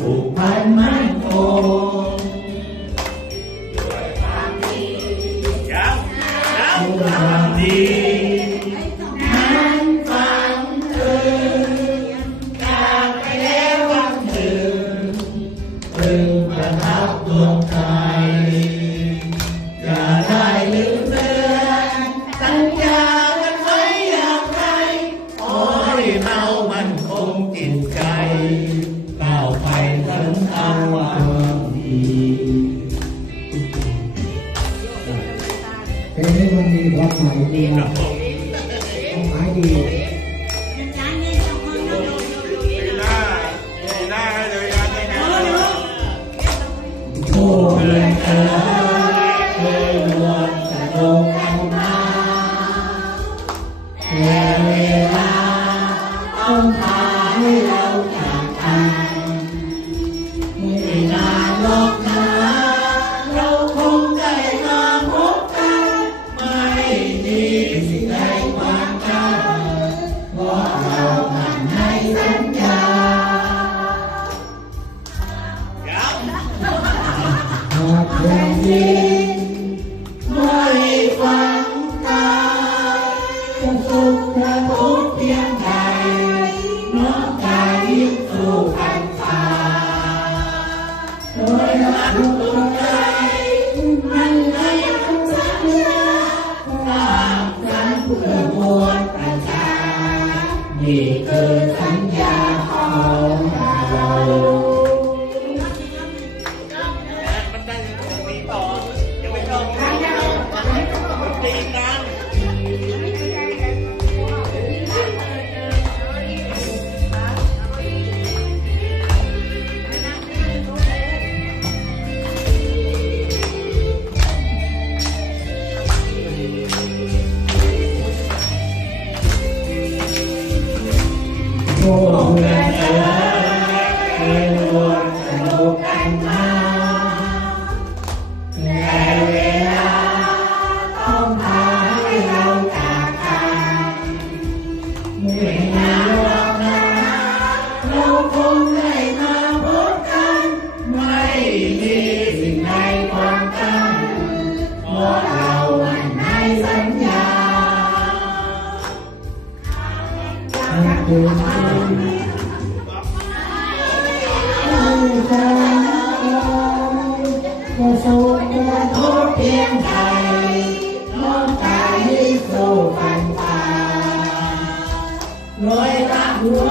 ผูกพันมั่นคงด้วยความดี นั้นฟังเธอจากไปแล้ววันหนึ่งพึงประทับดวงใจอย่าได้ลืมเลือนสัญญากันไว้อย่างไรขอให้เรามันคงจิตใจก้าวไปถึงทางความดีเพลงนี้มันมีความหมายดีนะความหมายดี โอ้เพื่อนเอ๋ยเคยรวมสนุกกันมาแต่เวลาต้องพาให้เราจากกันไม่นานหรอกนะเราคงได้มาพบกันไม่มีสิ่งใดขวางกั้นเพราะเรามั่นในสัญญาหากแผ่นดินไม่ฟังตายจะสุขจะทุกข์เพียงใดน้องกายยิ่งสู้พันฝ่าโดยรักตัวใจมันในคำสัญญาสร้างสรรค์เพื่อมวลประชานี่คือสัญญาของเรา โอ้เพื่อนเอ๋ยเคยรวมสนุกกันมาแต่เวลาต้องพาให้เราจากกันไม่นานหรอกนะเราคงได้มาพบกันไม่มีสิ่งใดขวางกั้นเพราะเรามั่นในสัญญาจะสู้จะทุกข์เพียงใดน้องกายให้สู้ฟันฝ่าโดยรักหัว